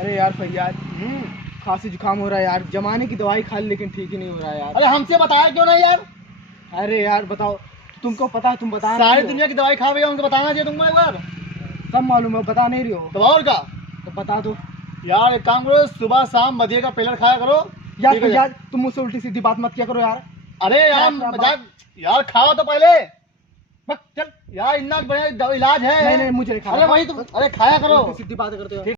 अरे यार फैयाज, खांसी जुकाम हो रहा है यार। जमाने की दवाई खा ली लेकिन ठीक ही नहीं हो रहा है यार। अरे हमसे बताया क्यों नहीं यार? अरे यार बताओ, तुमको पता है, तुम बता सारी नहीं दुनिया की दवाई खा गया, उनको बताना चाहिए तुमको एक बार। सब मालूम है, बता नहीं रही हो तो और का तो बता दो यार, एक काम करो, सुबह शाम मदिये का पेलर खाया करो। यार। ठीक है? फैयाज तुम मुझसे उल्टी सीधी बात मत किया करो यार। अरे यार क्या मजाक, यार खाओ तो पहले। बस चल। यार इतना बढ़िया इलाज है। नहीं नहीं, मुझे नहीं खाना। अरे वही तुम, अरे खाया करो। उल्टी सीधी बात करते हो।